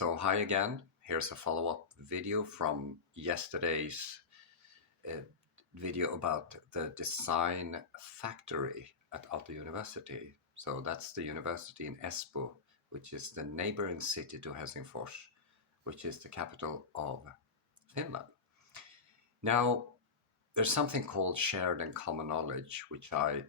So hi again. Here's a follow-up video from yesterday's uh, video about the design factory at Aalto University. So that's the university in Espoo, which is the neighboring city to Helsingfors, which is the capital of Finland. Now, there's something called shared and common knowledge, which I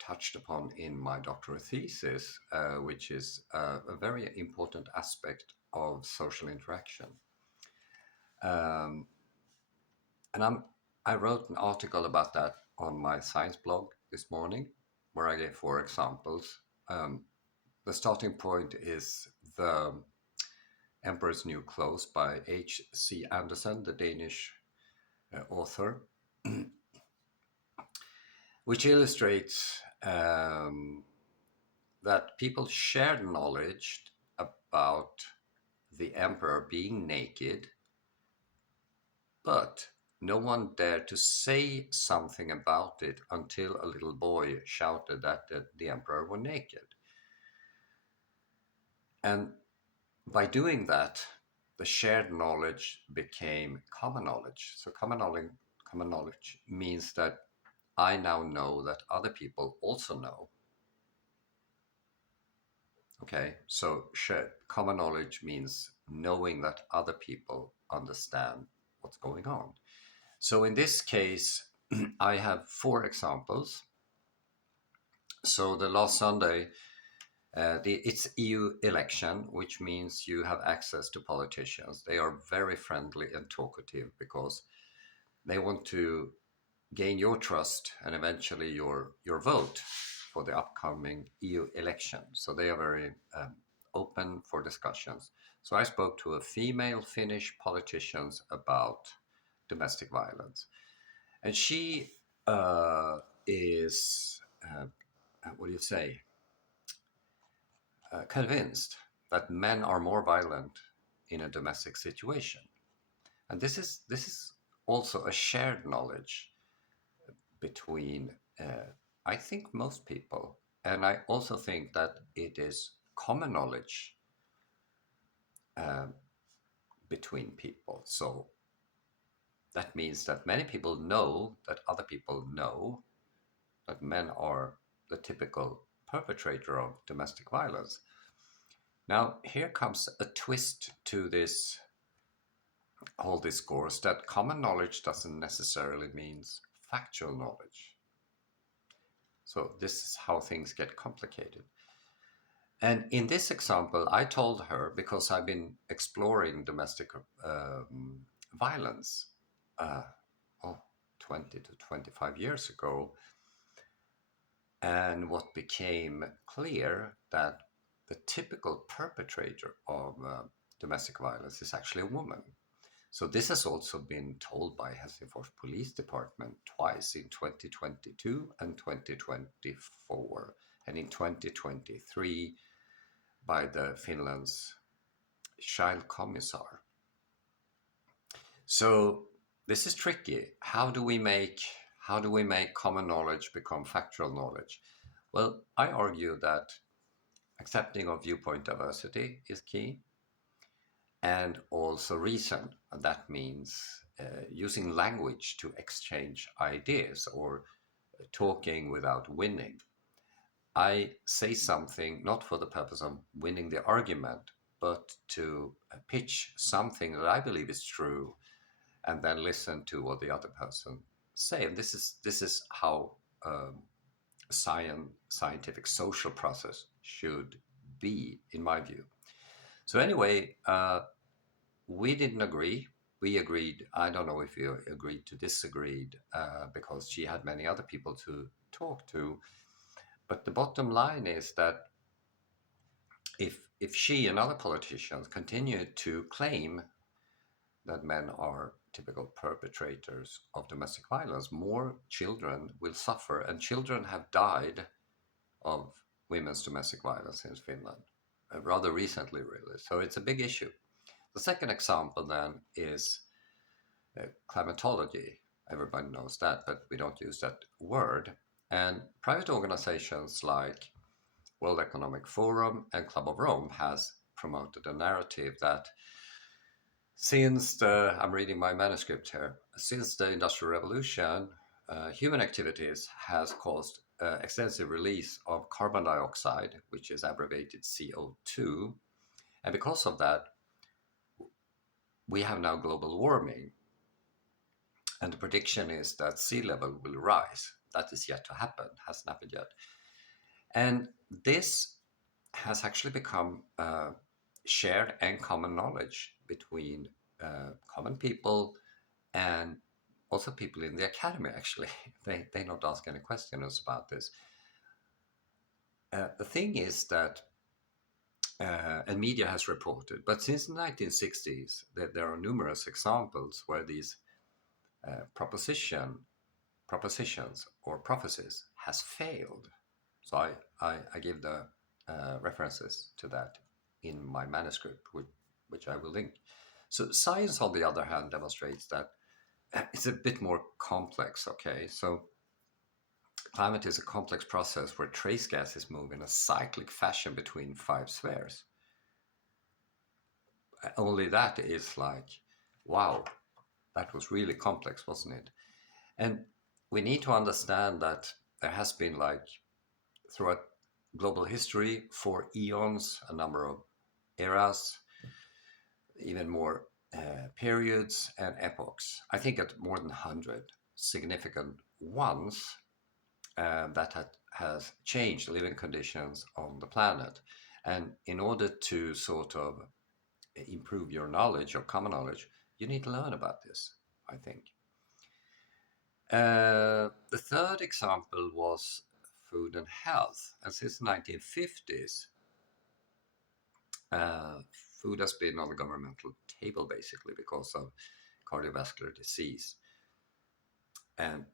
touched upon in my doctoral thesis, which is a very important aspect of social interaction. Um, and I wrote an article about that on my science blog this morning, where I gave 4 examples. The starting point is The Emperor's New Clothes by H.C. Andersen, the Danish author, which illustrates that people shared knowledge about the emperor being naked, but no one dared to say something about it until a little boy shouted that the emperor was naked. And by doing that, the shared knowledge became common knowledge. So common knowledge means that I now know that other people also know. Okay, so shared common knowledge means knowing that other people understand what's going on. So in this case, I have 4 examples. So the last Sunday, it's EU election, which means you have access to politicians. They are very friendly and talkative because they want to gain your trust and eventually your vote for the upcoming EU election. So they are very open for discussions. So I spoke to a female Finnish politician about domestic violence. And she is, what do you say, convinced that men are more violent in a domestic situation. And this is also a shared knowledge between, I think, most people. And I also think that it is common knowledge between people. So that means that many people know that other people know that men are the typical perpetrator of domestic violence. Now, here comes a twist to this whole discourse that common knowledge doesn't necessarily mean factual knowledge. So this is how things get complicated. And in this example, I told her, because I've been exploring domestic violence 20 to 25 years ago, and what became clear that the typical perpetrator of domestic violence is actually a woman. So this has also been told by Helsingfors Police Department twice, in 2022 and 2024, and in 2023 by the Finland's child commissar. So this is tricky. How do we make common knowledge become factual knowledge? Well, I argue that accepting of viewpoint diversity is key, and also reason. And that means using language to exchange ideas, or talking without winning. I say something not for the purpose of winning the argument, but to pitch something that I believe is true, and then listen to what the other person say. And this is how scientific social process should be, in my view. So anyway, we didn't agree. We agreed. I don't know if you agreed to disagreed, because she had many other people to talk to. But the bottom line is that if she and other politicians continue to claim that men are typical perpetrators of domestic violence, more children will suffer, and children have died of women's domestic violence in Finland, rather recently, really. So it's a big issue. The second example then is climatology. Everybody knows that, but we don't use that word. And private organizations like World Economic Forum and Club of Rome has promoted a narrative that since the, I'm reading my manuscript here, since the Industrial Revolution, human activities has caused extensive release of carbon dioxide, which is abbreviated CO2. And because of that, we have now global warming. And the prediction is that sea level will rise. That is yet to happen, hasn't happened yet. And this has actually become shared and common knowledge between common people and also people in the academy, actually. They don't ask any questions about this. The thing is that, and media has reported, but since the 1960s, there are numerous examples where these propositions or prophecies has failed. So I give the references to that in my manuscript, which I will link. So science, on the other hand, demonstrates that it's a bit more complex, okay? So climate is a complex process where trace gases move in a cyclic fashion between five spheres. Only that is like, wow, that was really complex, wasn't it? And we need to understand that there has been, like, throughout global history, for eons, a number of eras, even more periods and epochs. I think at more than 100 significant ones has changed living conditions on the planet. And in order to sort of improve your knowledge or common knowledge, you need to learn about this, I think. The third example was food and health. And since the 1950s, uh, food has been on the governmental table basically because of cardiovascular disease. And,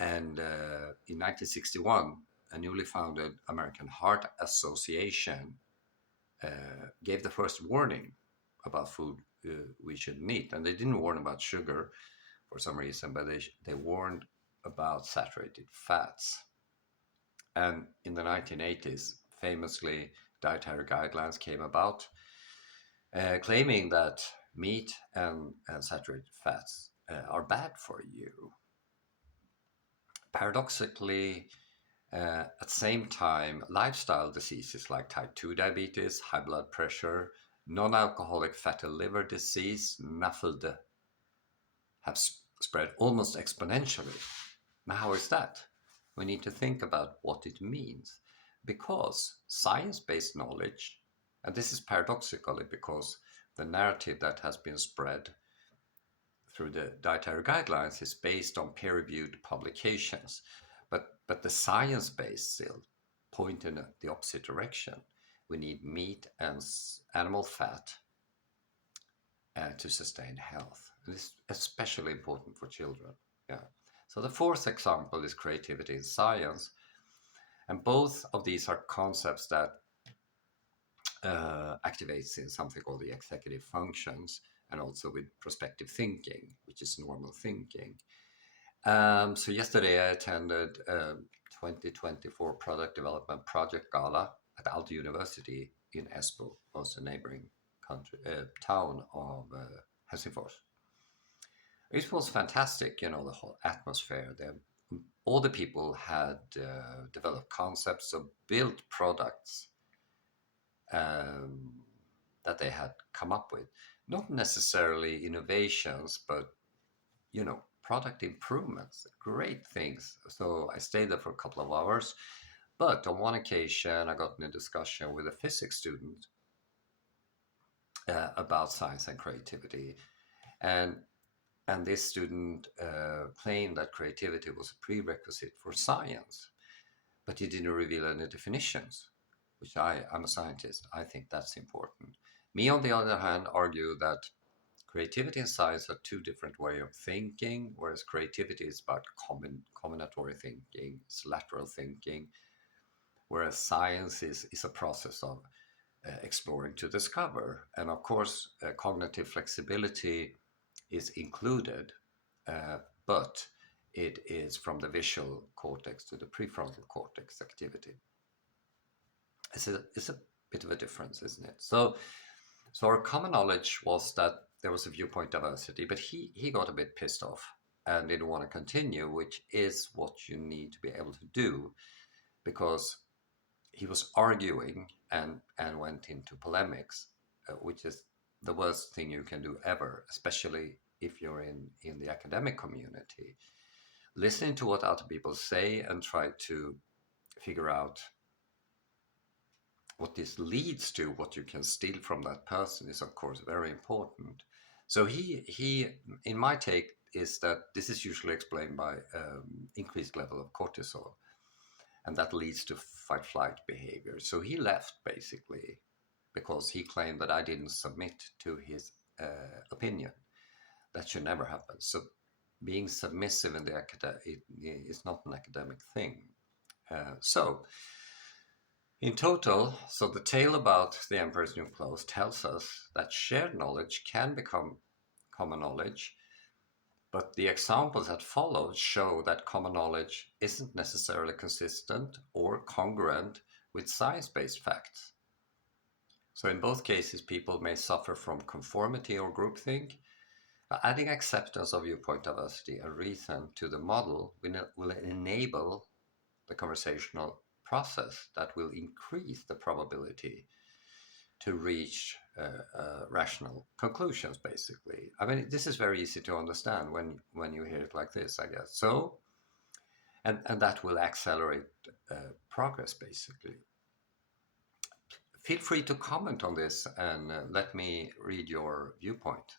in 1961, a newly founded American Heart Association gave the first warning about food we shouldn't eat. And they didn't warn about sugar for some reason, but they warned about saturated fats. And in the 1980s, famously, dietary guidelines came about, claiming that meat and saturated fats are bad for you. Paradoxically, at the same time, lifestyle diseases like type 2 diabetes, high blood pressure, non-alcoholic fatty liver disease, NAFLD, have spread almost exponentially. Now, how is that? We need to think about what it means, because science-based knowledge, and this is paradoxically because the narrative that has been spread through the dietary guidelines is based on peer-reviewed publications, but the science base still point in the opposite direction. We need meat and animal fat to sustain health. And this is especially important for children. Yeah. So the fourth example is creativity in science. And both of these are concepts that activates in something called the executive functions, and also with prospective thinking, which is normal thinking. So yesterday I attended 2024 Product Development Project Gala at Aalto University in Espoo, was a neighboring country, town of Helsingfors. It was fantastic, the whole atmosphere. All the people had developed concepts of built products that they had come up with. Not necessarily innovations, but, product improvements, great things. So I stayed there for a couple of hours. But on one occasion, I got in a discussion with a physics student about science and creativity. And this student claimed that creativity was a prerequisite for science, but he didn't reveal any definitions, which I'm a scientist. I think that's important. Me, on the other hand, argue that creativity and science are two different ways of thinking, whereas creativity is about combinatory thinking, it's lateral thinking, whereas science is a process of exploring to discover. And of course, cognitive flexibility is included, but it is from the visual cortex to the prefrontal cortex activity. It's a bit of a difference, isn't it? So our common knowledge was that there was a viewpoint diversity, but he got a bit pissed off and didn't want to continue, which is what you need to be able to do, because he was arguing and went into polemics, which is the worst thing you can do ever, especially if you're in the academic community. Listening to what other people say and try to figure out what this leads to, what you can steal from that person, is of course very important. So he in my take is that this is usually explained by increased level of cortisol, and that leads to fight flight behavior. So he left basically because he claimed that I didn't submit to his opinion. That should never happen. So being submissive in the academic is not an academic thing. So in total, so the tale about the Emperor's New Clothes tells us that shared knowledge can become common knowledge, but the examples that follow show that common knowledge isn't necessarily consistent or congruent with science-based facts. So in both cases, people may suffer from conformity or groupthink. Adding acceptance of viewpoint diversity and reason to the model will enable the conversational process that will increase the probability to reach rational conclusions, basically. I mean, this is very easy to understand when you hear it like this, I guess. So, and that will accelerate progress, basically. Feel free to comment on this and let me read your viewpoint.